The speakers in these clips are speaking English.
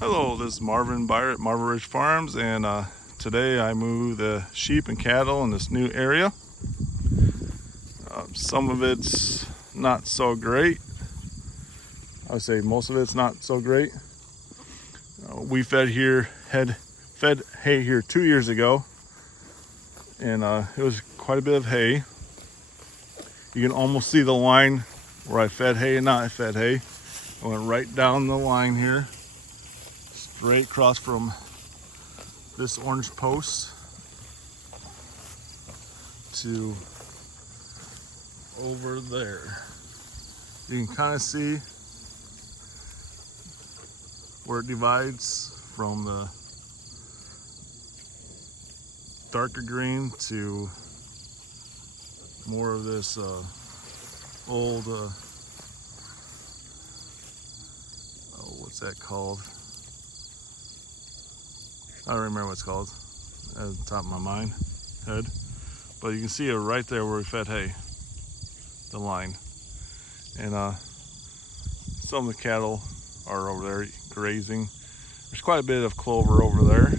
Hello, this is Marvin Byer at Marvin Ridge Farms, and today I move the sheep and cattle in this new area. Some of it's not so great. I would say most of it's not so great. We fed hay here 2 years ago, and it was quite a bit of hay. You can almost see the line where I fed hay and not fed hay. I went right down the line here, straight across from this orange post to over there. You can kind of see where it divides from the darker green to more of this old what's that called? I don't remember what it's called at the top of my head, but you can see it right there where we fed hay, the line. And some of the cattle are over there grazing. There's quite a bit of clover over there,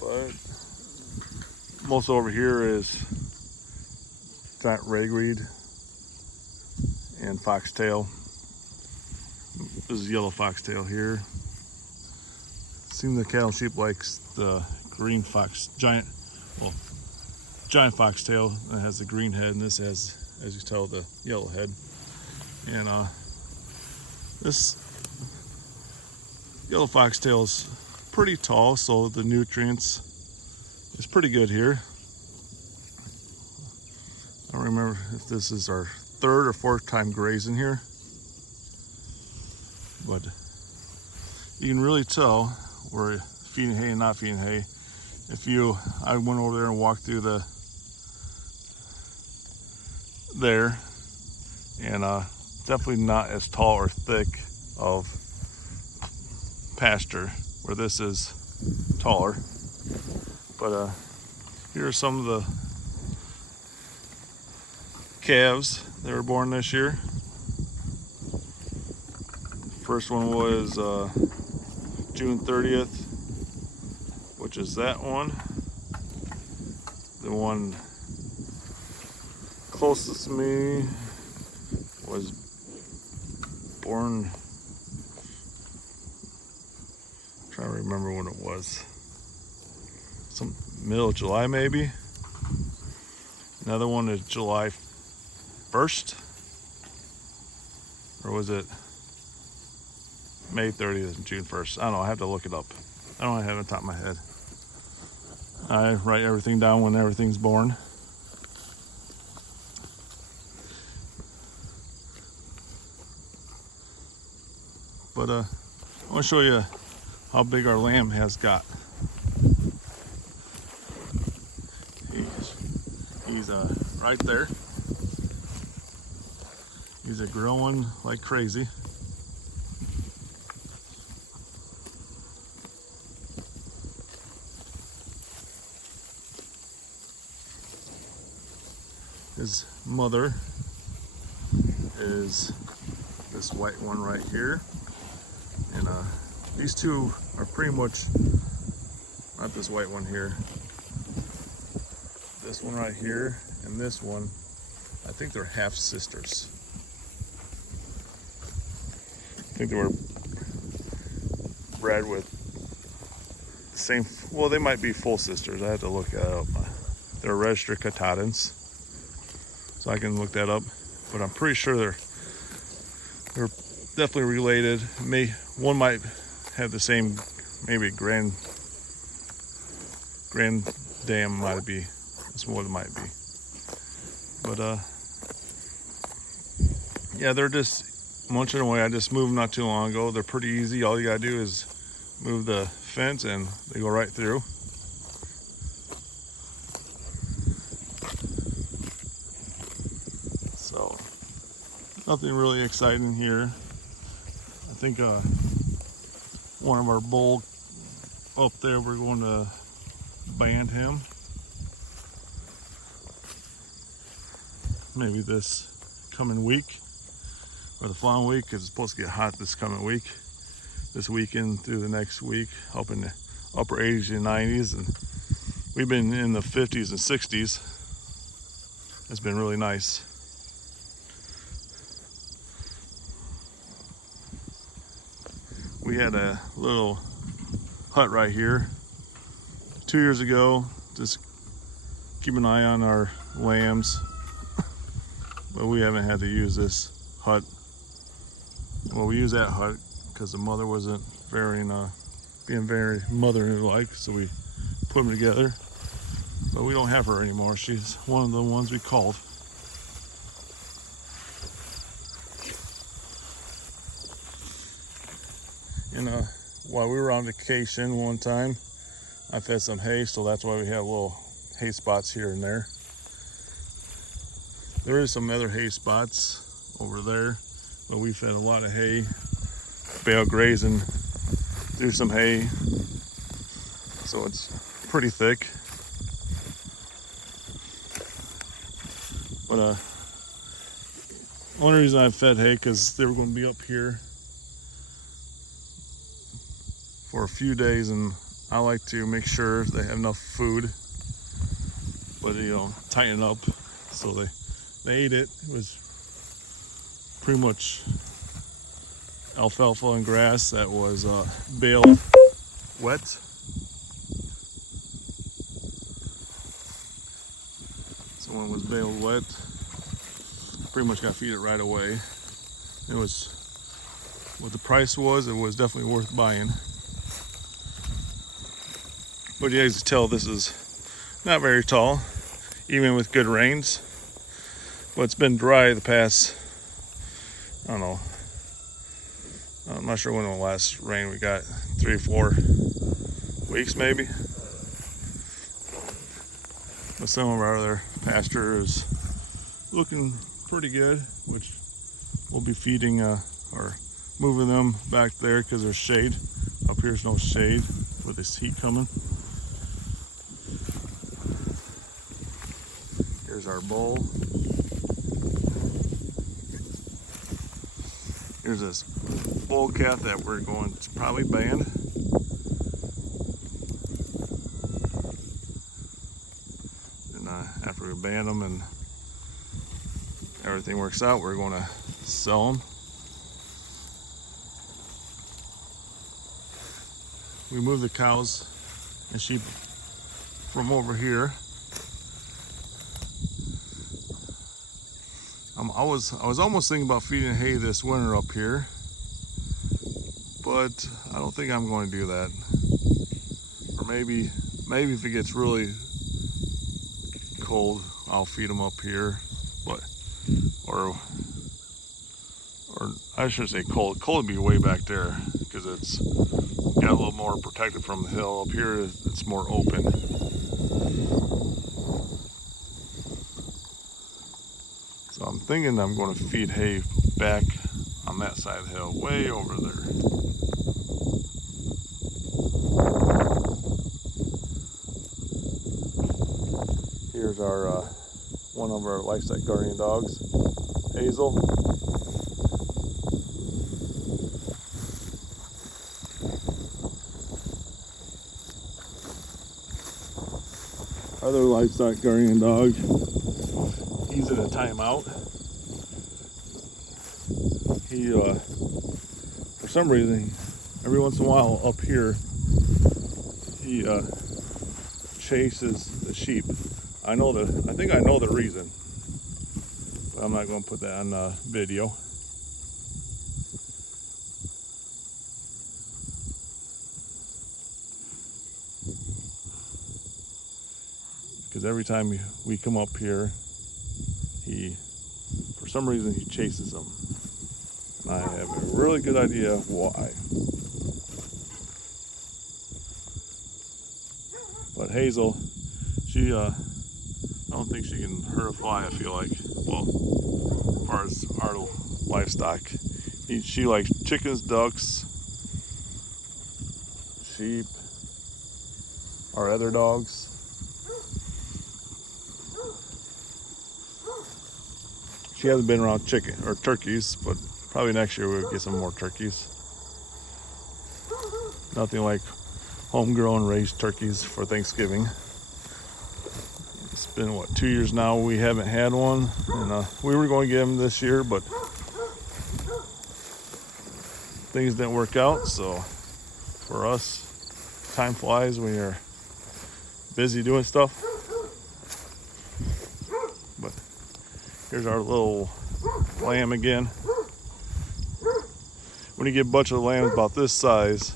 but most over here is giant ragweed and foxtail. This is yellow foxtail here. Seems the cattle sheep likes the green giant foxtail that has the green head, and this has, as you tell, the yellow head. And this yellow foxtail is pretty tall, so the nutrients is pretty good here. I don't remember if this is our third or fourth time grazing here, but you can really tell we're feeding hay and not feeding hay. I went over there and walked through there, and definitely not as tall or thick of pasture, where this is taller. But here are some of the calves that were born this year. First one was June 30th, which is that one. The one closest to me was born, I'm trying to remember when it was, some middle of July maybe. Another one is July 1st, or was it May 30th and June 1st? I don't know, I have to look it up. I don't have it on top of my head. I write everything down when everything's born. But I want to show you how big our lamb has got. He's right there. He's growing like crazy. His mother is this white one right here, and these two are pretty much, not this white one here, this one right here and this one, I think they're half sisters. I think they were bred with the same, well, they might be full sisters. I have to look that up. They're registered Katahdins, so I can look that up, but I'm pretty sure they're definitely related. One might have the same, maybe grand dam might be. That's what it might be. But yeah, they're just munching away. I just moved them not too long ago. They're pretty easy. All you gotta do is move the fence and they go right through. So nothing really exciting here. I think one of our bull up there, we're going to band him. Maybe this coming week or the following week, because it's supposed to get hot this coming week. this weekend through the next week, up in the upper 80s and 90s, and we've been in the 50s and 60s. It's been really nice. We had a little hut right here 2 years ago, just keep an eye on our lambs, but we haven't had to use this hut. Well, we use that hut because the mother wasn't being very mother-like, so we put them together. But we don't have her anymore. She's one of the ones we called. And while we were on vacation one time, I fed some hay, so that's why we have little hay spots here and there. There is some other hay spots over there, but we fed a lot of hay, bale grazing through some hay, so it's pretty thick. But only reason I fed hay because they were going to be up here for a few days, and I like to make sure they have enough food, but tighten up. So they ate it. It was pretty much alfalfa and grass that was baled wet. So when it was baled wet, pretty much got to feed it right away. It was, what the price was, it was definitely worth buying. But you guys can tell this is not very tall, even with good rains. But it's been dry the past, I don't know, I'm not sure when the last rain we got, 3 or 4 weeks maybe. But some of our other pasture is looking pretty good, which we'll be feeding or moving them back there because there's shade. Up here's no shade with this heat coming. Here's our bull. Here's this bull calf that we're going to probably ban. And after we ban them and everything works out, we're going to sell them. We moved the cows and sheep from over here. I was almost thinking about feeding hay this winter up here, but I don't think I'm going to do that. Or maybe if it gets really cold, I'll feed them up here. But or I should say cold. Cold would be way back there because it's got a little more protected from the hill. Up here, it's more open. So I'm thinking I'm going to feed hay back on that side of the hill, way over there. Here's our one of our Livestock guardian dogs, Hazel. Other Livestock guardian dog. He's in a timeout. He, for some reason, every once in a while up here, he chases the sheep. I think I know the reason, but I'm not going to put that on video. Because every time we come up here, for some reason, he chases them. And I have a really good idea why. But Hazel, I don't think she can hurt a fly, I feel like. Well, as far as our livestock. She likes chickens, ducks, sheep, our other dogs. She hasn't been around chicken or turkeys, but probably next year we'll get some more turkeys. Nothing like homegrown raised turkeys for Thanksgiving. It's been, what, 2 years now we haven't had one. And we were going to get them this year, but things didn't work out. So for us, time flies when you're busy doing stuff. But here's our little lamb again. When you get a bunch of lambs about this size,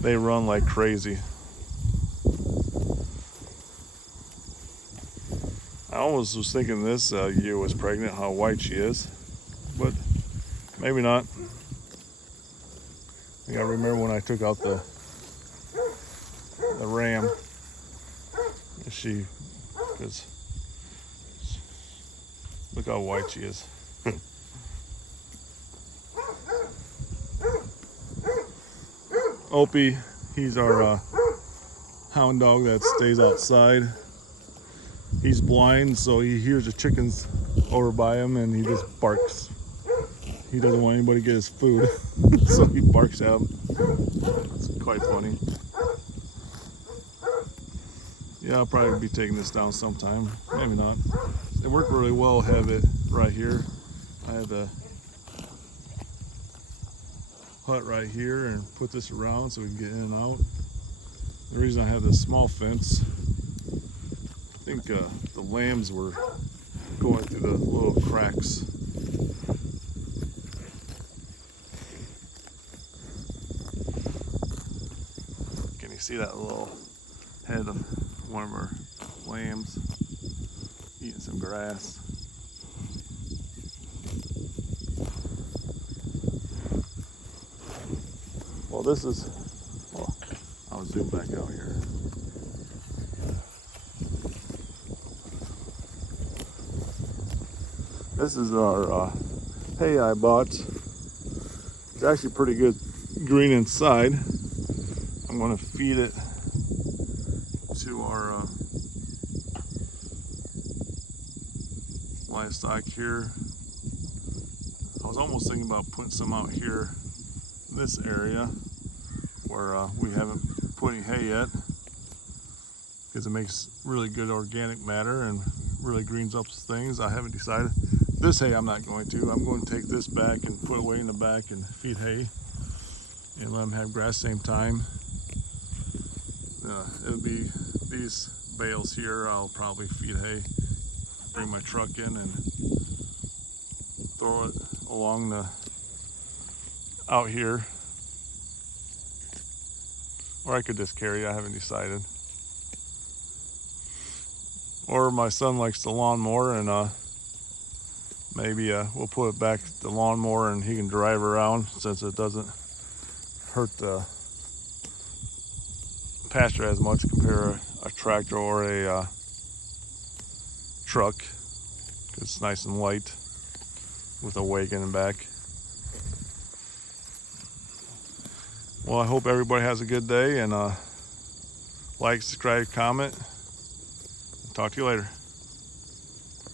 they run like crazy. I almost was thinking this ewe was pregnant, how white she is, but maybe not. I gotta remember when I took out the ram, because look how white she is. Opie, he's our hound dog that stays outside. He's blind, so he hears the chickens over by him and he just barks. He doesn't want anybody to get his food, so he barks at them. It's quite funny. Yeah, I'll probably be taking this down sometime. Maybe not. It worked really well, have it right here. I had the hut right here and put this around so we can get in and out. The reason I have this small fence, I think the lambs were going through the little cracks. Can you see that little head of one of our lambs eating some grass? Well, this is, well, I'll zoom back out here. This is our hay I bought. It's actually pretty good green inside. I'm going to feed it to our livestock here. I was almost thinking about putting some out here, this area, where we haven't put any hay yet, because it makes really good organic matter and really greens up things. I haven't decided. This hay I'm not going to. I'm going to take this back and put it away in the back and feed hay and let them have grass same time. It'll be these bales here. I'll probably feed hay, bring my truck in and throw it along the out here, or I could just carry it. I haven't decided. Or my son likes the lawnmower, and maybe we'll put it back the lawnmower and he can drive around, since it doesn't hurt the pasture as much compared to a tractor or a truck. It's nice and light with a wagon and back. Well, I hope everybody has a good day, and like, subscribe, comment. Talk to you later.